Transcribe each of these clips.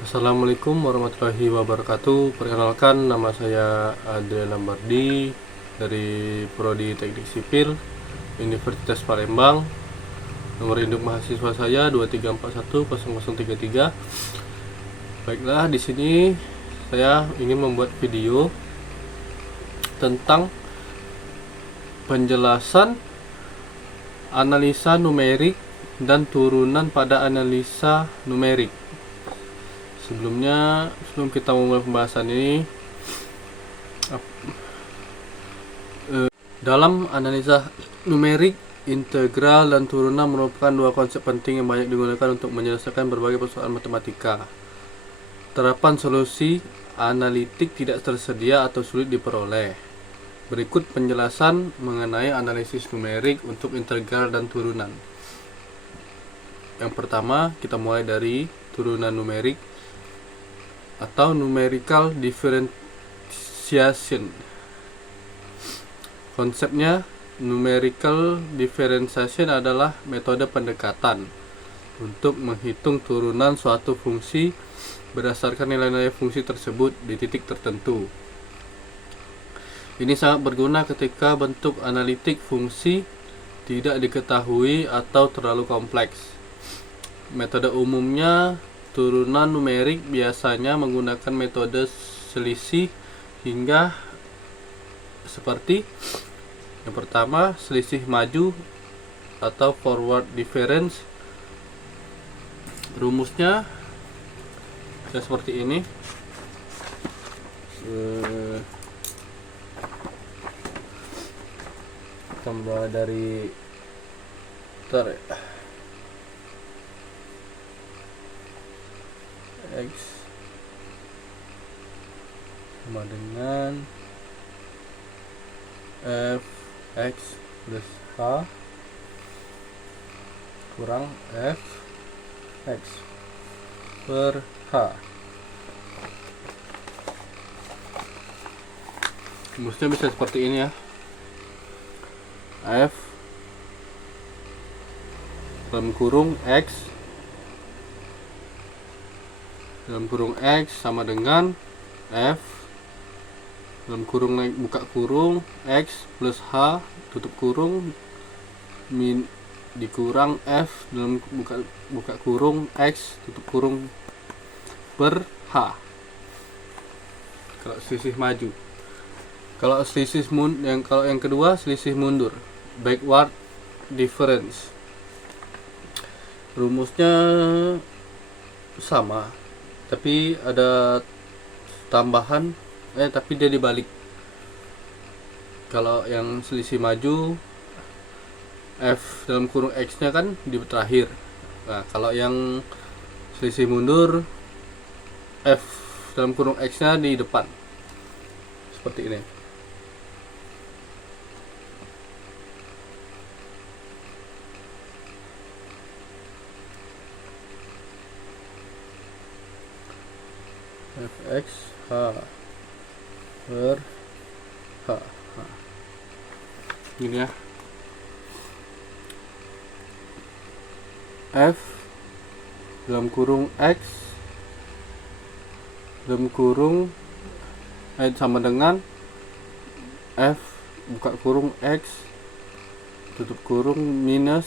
Assalamualaikum warahmatullahi wabarakatuh. Perkenalkan, nama saya Adrian Lambardi dari Prodi Teknik Sipil Universitas Palembang. Nomor induk mahasiswa saya 23410033. Baiklah, di sini saya ingin membuat video tentang penjelasan analisa numerik dan turunan pada analisa numerik. Sebelum kita memulai pembahasan ini, dalam analisa numerik, integral dan turunan merupakan dua konsep penting yang banyak digunakan untuk menyelesaikan berbagai persoalan matematika. Terapan solusi analitik tidak tersedia atau sulit diperoleh. Berikut penjelasan mengenai analisis numerik untuk integral dan turunan. Yang pertama, kita mulai dari turunan numerik atau numerical differentiation. Konsepnya, numerical differentiation adalah metode pendekatan untuk menghitung turunan suatu fungsi berdasarkan nilai-nilai fungsi tersebut di titik tertentu. Ini sangat berguna ketika bentuk analitik fungsi tidak diketahui atau terlalu kompleks. Metode umumnya turunan numerik biasanya menggunakan metode selisih hingga seperti yang pertama, selisih maju atau forward difference. Rumusnya seperti ini. Tambah dari X sama dengan Fx plus H kurang Fx per H. Rumusnya bisa seperti ini ya. F dalam kurung X dalam kurung X sama dengan F dalam kurung buka kurung X plus H tutup kurung min dikurang F dalam buka kurung X tutup kurung per H. Kalau selisih maju. Kalau yang kedua selisih mundur, backward difference. Rumusnya sama, tapi ada tambahan tapi dia dibalik. Kalau yang selisih maju, F dalam kurung X nya kan di terakhir. Nah, kalau yang selisih mundur, F dalam kurung X nya di depan. Seperti ini. Fx H per H. Gini ya. F dalam kurung X dalam kurung sama dengan F buka kurung X tutup kurung minus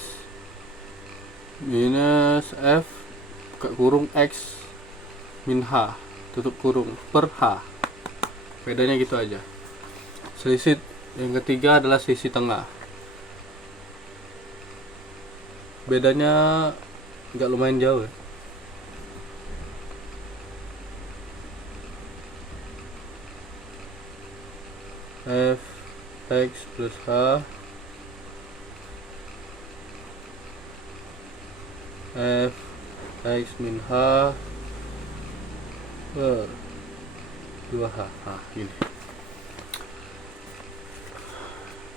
F buka kurung X min H tutup kurung per H. Bedanya gitu aja. Selisih yang ketiga adalah selisih tengah. Bedanya nggak lumayan jauh ya. F X plus H F X min H per 2H. Nah,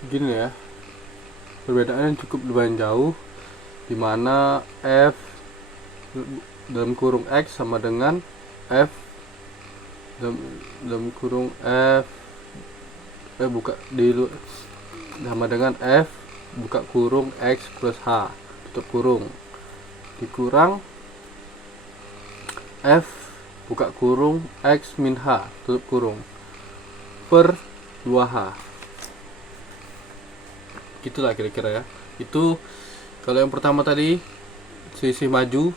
gini ya. Perbedaannya cukup lumayan jauh, dimana F dalam kurung X sama dengan F dalam kurung F buka sama dengan F buka kurung X plus H tutup kurung dikurang F buka kurung X min H tutup kurung per 2H. Gitulah kira-kira ya. Itu kalau yang pertama tadi selisih maju,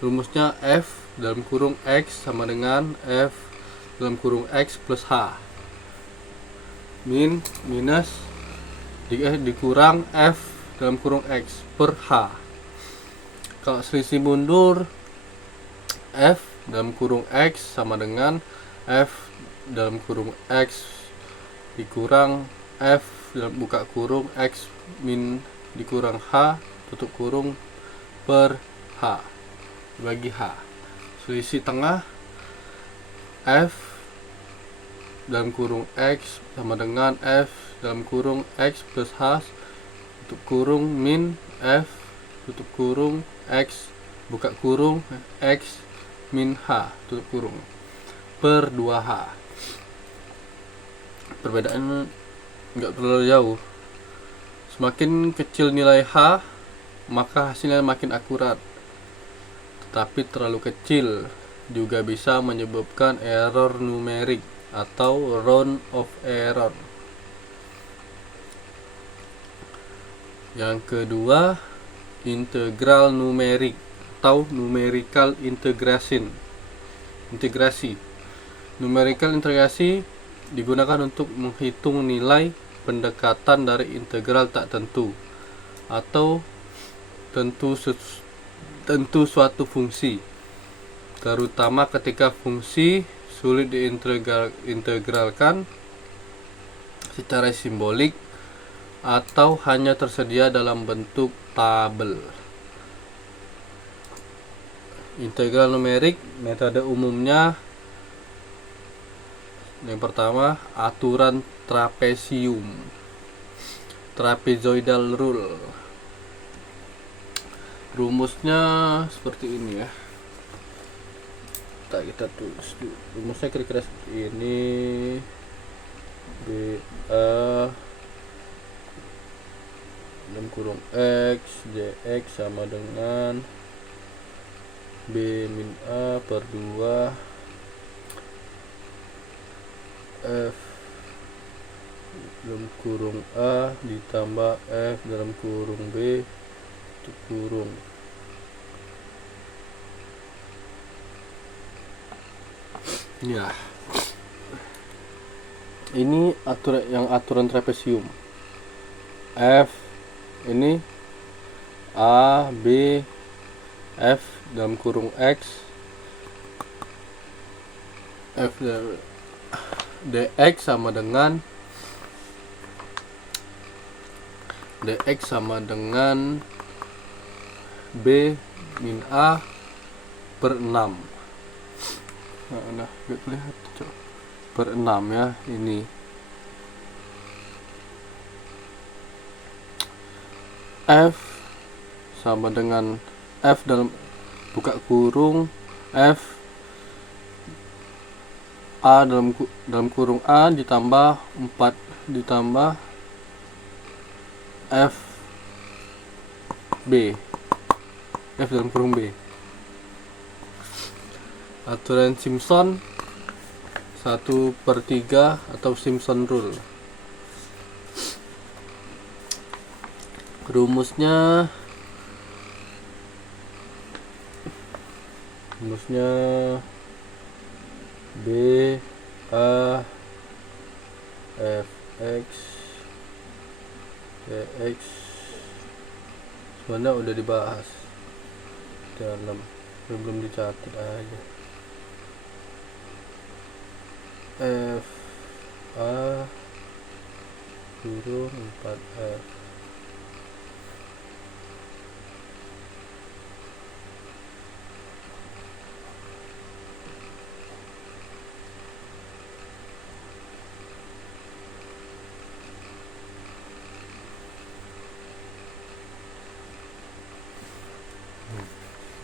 rumusnya F dalam kurung X sama dengan F dalam kurung X plus H min minus dikurang F dalam kurung X per H. Kalau selisih mundur, F dalam kurung X sama dengan F dalam kurung X dikurang F dalam buka kurung X min dikurang H tutup kurung per H bagi H. Selisih tengah, F dalam kurung X sama dengan F dalam kurung X plus H tutup kurung min F tutup kurung X buka kurung X min H tutup kurung per 2H. Perbedaannya nggak terlalu jauh. Semakin kecil nilai H, maka hasilnya makin akurat. Tetapi terlalu kecil juga bisa menyebabkan error numerik atau round of error. Yang kedua, integral numerik atau numerical integration. Integrasi. Numerical integrasi digunakan untuk menghitung nilai pendekatan dari integral tak tentu atau tentu suatu fungsi, terutama ketika fungsi sulit diintegralkan secara simbolik atau hanya tersedia dalam bentuk tabel. Integral numerik, metode umumnya yang pertama, aturan trapesium, trapezoidal rule. Rumusnya seperti ini ya. Kita tulis dulu. Rumusnya kira-kira seperti ini. BA dalam kurung X dx sama dengan B min A per 2 F dalam kurung A ditambah F dalam kurung B tutup kurung ya. Ini aturan trapesium. F ini A B F dalam kurung X F dx sama dengan B min A per 6. Nah, lihat coba. Per 6 ya ini. F sama dengan F dalam buka kurung F A dalam kurung A ditambah 4 ditambah F B F dalam kurung B. Aturan Simpson 1/3 atau Simpson rule. Rumusnya B A F X dx sebenarnya udah dibahas dalam, belum dicatat aja. F A kurung 4F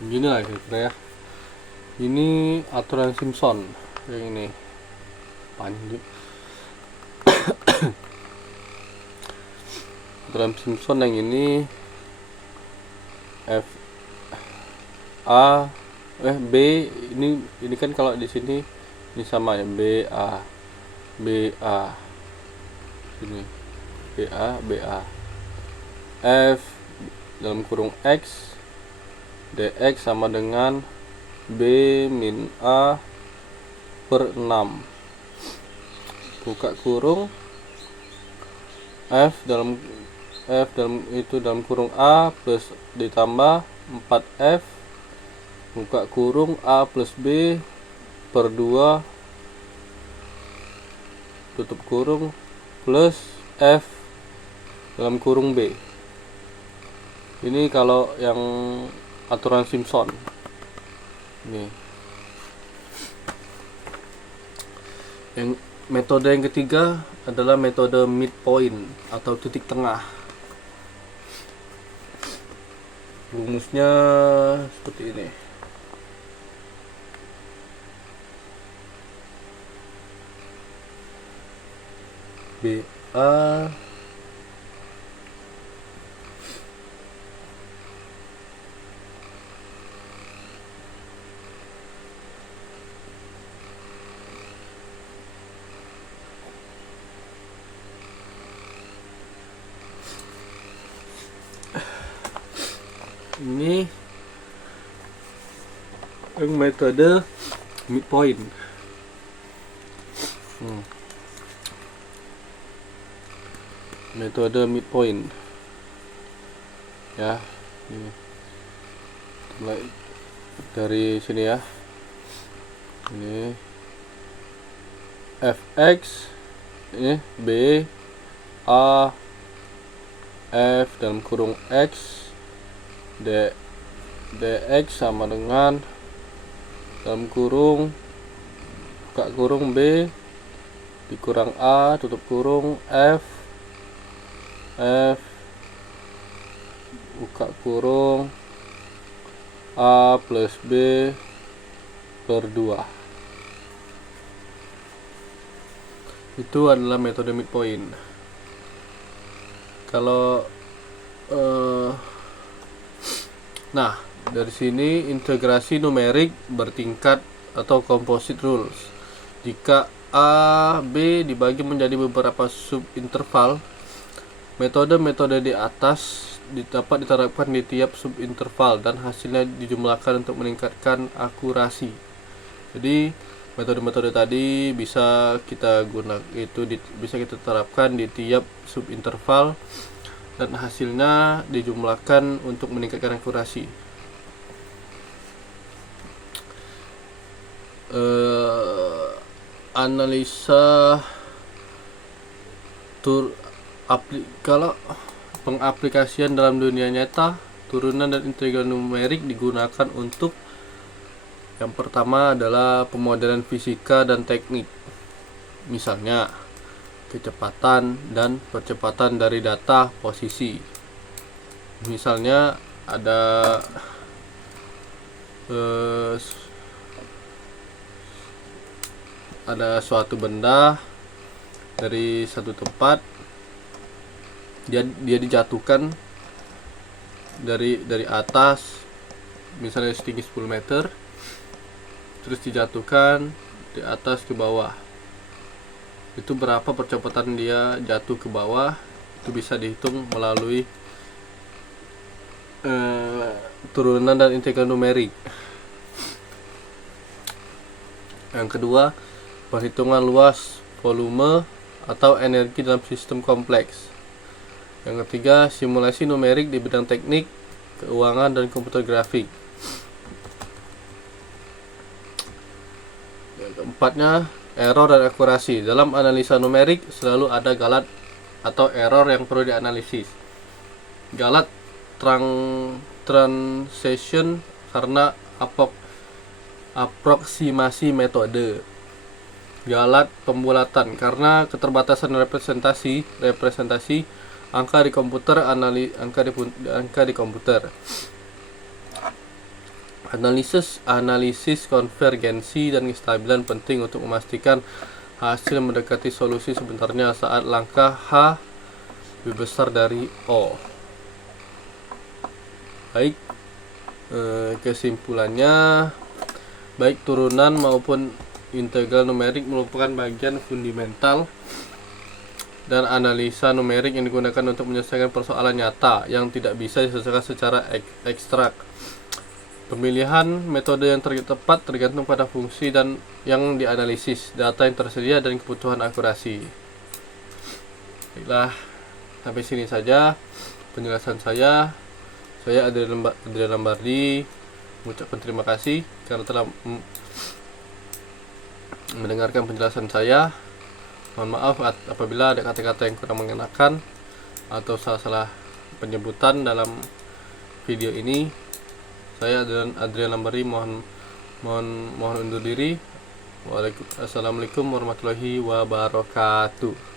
begini lah kira-kira ya. Ini aturan Simpson yang ini panjang. Aturan Simpson yang ini F A B ini kan kalau di sini ini sama ya, BA sini BA F dalam kurung X dx sama dengan B min A per 6 buka kurung F dalam kurung A plus ditambah 4F buka kurung A plus B per 2 tutup kurung plus F dalam kurung B. Ini kalau yang aturan Simpson. Nih. Yang metode yang ketiga adalah metode midpoint atau titik tengah. Rumusnya seperti ini. BA ini yang metode midpoint. Metode midpoint ya, ini mulai dari sini ya, ini fx ini b a f dalam kurung x dx sama dengan dalam kurung buka kurung b dikurang a tutup kurung f buka kurung A plus B per 2. Itu adalah metode midpoint. Kalau nah, dari sini integrasi numerik bertingkat atau composite rules. Jika A, B dibagi menjadi beberapa subinterval, metode-metode di atas dapat diterapkan di tiap subinterval dan hasilnya dijumlahkan untuk meningkatkan akurasi. Jadi metode-metode tadi bisa kita bisa kita terapkan di tiap subinterval dan hasilnya dijumlahkan untuk meningkatkan akurasi. Analisa kalau pengaplikasian dalam dunia nyata, turunan dan integral numerik digunakan untuk yang pertama adalah pemodelan fisika dan teknik. Misalnya, kecepatan dan percepatan dari data posisi. Misalnya ada suatu benda dari satu tempat, dia dijatuhkan dari atas, misalnya setinggi 10 meter, terus dijatuhkan di atas ke bawah. Itu berapa percepatan dia jatuh ke bawah, itu bisa dihitung melalui turunan dan integral numerik. Yang kedua, perhitungan luas, volume atau energi dalam sistem kompleks. Yang ketiga, simulasi numerik di bidang teknik, keuangan, dan komputer grafik. Yang keempatnya, error dan akurasi. Dalam analisa numerik selalu ada galat atau error yang perlu dianalisis. Galat translation karena aproksimasi metode. Galat pembulatan karena keterbatasan representasi angka di komputer. Analisis konvergensi dan kestabilan penting untuk memastikan hasil mendekati solusi sebenarnya saat langkah H lebih besar dari O. Baik, kesimpulannya baik turunan maupun integral numerik merupakan bagian fundamental dan analisa numerik yang digunakan untuk menyelesaikan persoalan nyata yang tidak bisa diselesaikan secara ekstrak. Pemilihan metode yang tepat tergantung pada fungsi dan yang dianalisis, data yang tersedia, dan kebutuhan akurasi. Baiklah, sampai sini saja penjelasan saya. Saya Adrian Lambardi mengucapkan terima kasih karena telah mendengarkan penjelasan saya. Mohon maaf apabila ada kata-kata yang kurang mengenakan atau salah-salah penyebutan dalam video ini. Saya Adrian Lambardi mohon undur diri. Assalamualaikum warahmatullahi wabarakatuh.